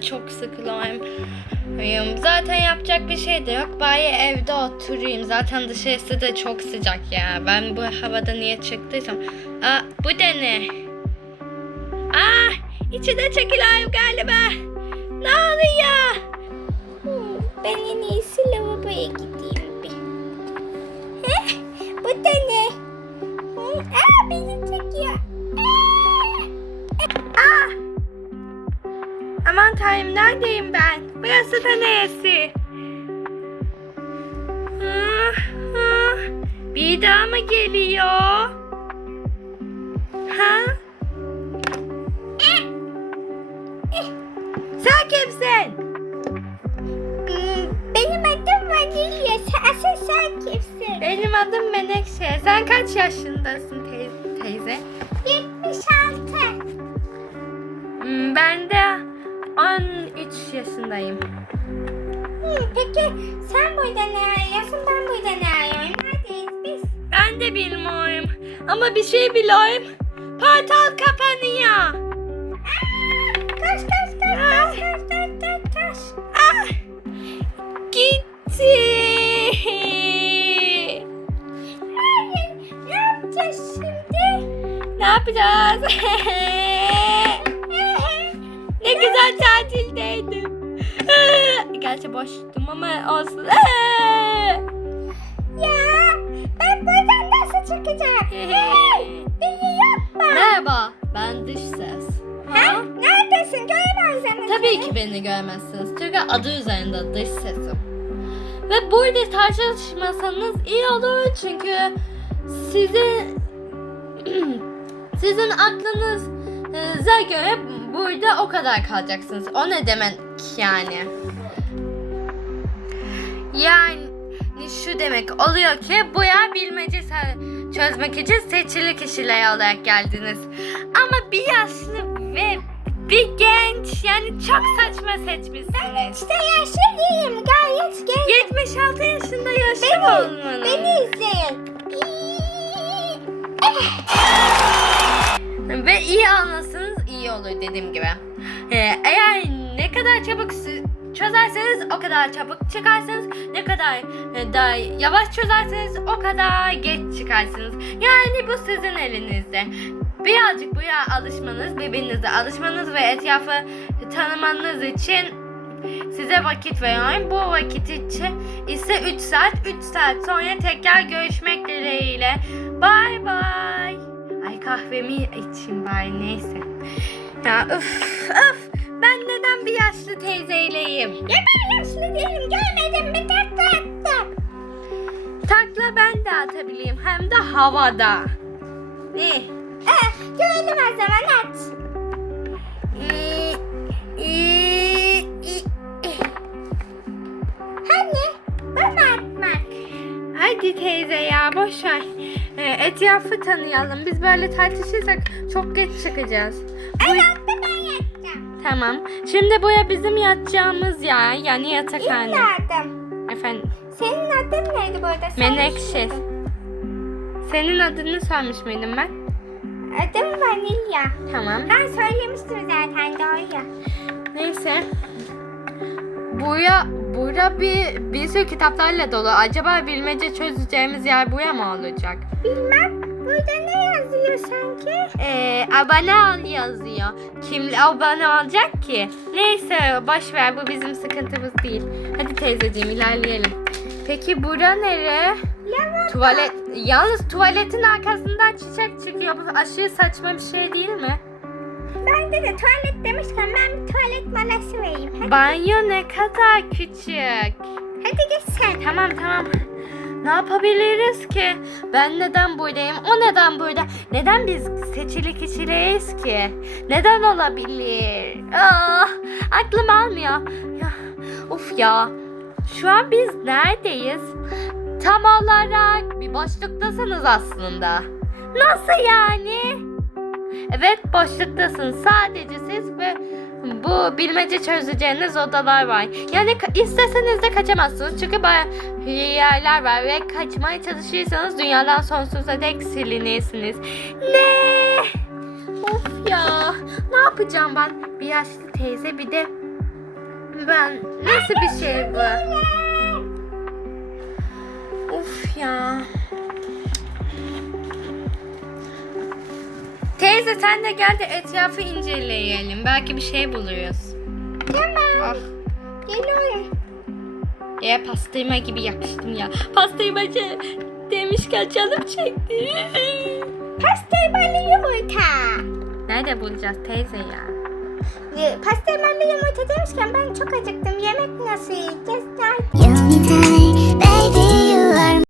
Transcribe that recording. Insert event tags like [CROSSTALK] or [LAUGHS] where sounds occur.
çok sıkılıyorum. Zaten yapacak bir şey de yok. Bari evde oturayım. Zaten dışarısı da çok sıcak ya. Ben bu havada niye çıktıysam. Aa, bu da ne? Aa, içine çekiliyorum galiba. Ne oluyor? Hmm, ben en iyisi lavaboya gideyim Aman tanrım neredeyim ben? Burası da neresi? Ah, ah. Bir daha mı geliyor? Ha? Sen kimsin? Hmm, benim adım Vanilya. Sen, asıl sen kimsin? Benim adım Menekşe. Sen kaç yaşındasın tey- teyze? 76. Hmm, Ben de 13 yaşındayım. Hmm, peki sen burada ne arıyorsun? Ben burada ne arıyorum? Neredeyiz biz? Ben de bilmiyorum. Ama bir şey biliyorum. Portal kapanıyor. Aa, koş koş koş Aa. koş koş koş koş koş. Ah, gitti. Hayır, ne yapacağız şimdi? Ne yapacağız? [LAUGHS] güzel tatildeydim. Gerçi boştum ama olsun. Ya ben buradan nasıl çıkacağım? hey, beni yapma. Merhaba, ben dış ses. Ha? Neredesin? Göremez ama Tabii ki beni görmezsiniz. Çünkü adı üzerinde dış sesim. Ve burada tartışmasanız iyi olur çünkü sizin [CLEARS THROAT] sizin aklınıza göre burada o kadar kalacaksınız. O ne demek yani? Yani şu demek oluyor ki bu ya bilmece çözmek için seçili kişiler olarak geldiniz. Ama bir yaşlı ve bir genç yani çok saçma seçmişsiniz. İşte yaşlı değilim. Gayet genç. 76 yaşında yaşlı Beni, olmanız. beni izleyin. Ve iyi anlasanız iyi olur dediğim gibi. Ee, eğer ne kadar çabuk çözerseniz o kadar çabuk çıkarsınız. Ne kadar e, daha yavaş çözerseniz o kadar geç çıkarsınız. Yani bu sizin elinizde. Birazcık buraya alışmanız, birbirinize alışmanız ve etrafı tanımanız için size vakit veriyorum. Bu vakit için ise 3 saat, 3 saat sonra tekrar görüşmek dileğiyle. Bay bay. Ay kahvemi içeyim bari neyse. Ya öf öf. Ben neden bir yaşlı teyzeyleyim? Ya ben yaşlı değilim. Görmedin mi? Takla attım. Takla ben de atabileyim hem de havada. Ne? Eh, gördüm o zaman at. Ee, ee, ee, ee. Hani? Bana atmak. Hadi teyze ya boş ver. Ee, etrafı tanıyalım. Biz böyle tartışırsak çok geç çıkacağız. Bu- En altta ben yatacağım. Tamam. Şimdi buraya bizim yatacağımız yer. Yani yatakhane. İmdadım. Efendim. Senin adın neydi burada? Menekşe. Senin adını sormuş muydum ben? Adım Vanilya. Tamam. Ben söylemiştim zaten doğru. Neyse. Buraya, bura bir, bir sürü kitaplarla dolu. Acaba bilmece çözeceğimiz yer buraya mı olacak? Bilmem. Burada ne yazıyor sanki? Ee, abone ol yazıyor. Kim abone olacak ki? Neyse boş ver bu bizim sıkıntımız değil. Hadi teyzeciğim ilerleyelim. Peki bura nere? Lavabo. Tuvalet. Yalnız tuvaletin arkasından çiçek çıkıyor. Bu aşırı saçma bir şey değil mi? Bende de tuvalet demişken ben bir tuvalet molası vereyim. Hadi, Banyo ne kadar küçük. hadi git sen. Tamam tamam. Ne yapabiliriz ki? Ben neden buradayım? O neden burada? Neden biz seçili kişileyiz ki? Neden olabilir? Ah, aklım almıyor. Ya, of ya. Şu an biz neredeyiz? Tam olarak bir boşluktasınız aslında. Nasıl yani? Evet boşluktasın. Sadece siz ve bu bilmece çözeceğiniz odalar var. Yani isteseniz de kaçamazsınız. Çünkü bayağı yerler var ve kaçmaya çalışırsanız dünyadan sonsuza dek silinirsiniz. Ne? Of ya. Ne yapacağım ben? Bir yaşlı teyze bir de Ben nasıl bir şey bu? Uf ya. Teyze sen de gel de etrafı inceleyelim. Belki bir şey buluruz. Tamam. Ah. Geliyorum. Ya pastırma gibi yapıştım ya. Pastırmacı demişken canım çekti. Pastırmalı yumurta. Nerede bulacağız teyze ya? Ee, Pastırmalı yumurta demişken ben çok acıktım. Yemek nasıl yiyeceğiz? Yumurta